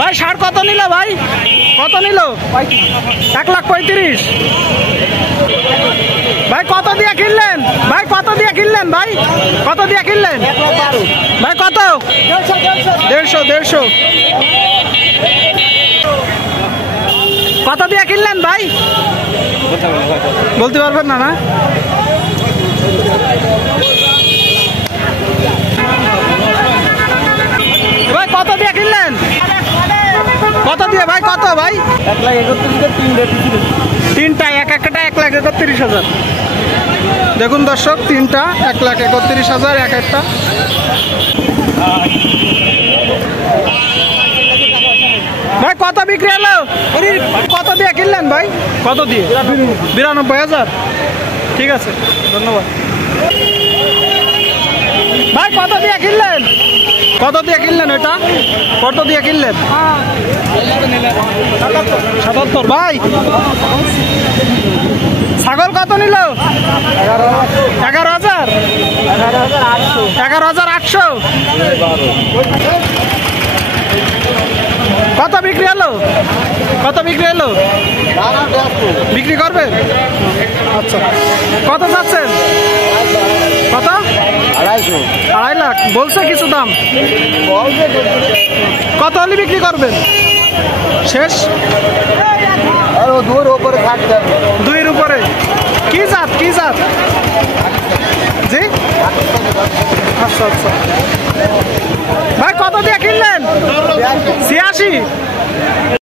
ভাই ষাট কত নিল ভাই? কত নিল? 1,35,000। ভাই কত দিয়ে কিনলেন? ভাই কত দিয়ে কিনলেন? ভাই কত দিয়ে কিনলেন? ভাই কত? 150। কত দিয়ে কিনলেন ভাই? বলতে পারবেন না? না ভাই কত দিয়ে কিনলেন? কত দিয়ে ভাই? কত ভাই? 1,31,000 তিনটা একটা 1,31,000। দেখুন দর্শক, তিনটা 1,31,000 এক একটা। ভাই কত বিক্রি হলো? কত দিয়ে কিনলেন ভাই? কত দিয়ে? 92,000। ঠিক আছে, ধন্যবাদ ভাই। কত দিয়ে কিনলেন? কত দিয়ে কিনলেন এটা? কত দিয়ে কিনলেন? 77 ভাই। ছাগল কত নিল? 11,000। 11,800। কত বিক্রি হলো? কত বিক্রি হলো? বিক্রি করবেন? আচ্ছা, কত যাচ্ছেন? কত? 2.5 লাখ বলছে কিছু দাম। কত হলে বিক্রি করবেন? শেষ 2-এর উপরে। কি জাত? কি জাত? জি, আচ্ছা আচ্ছা। ভাই কত দিয়ে কিনলেন? 86।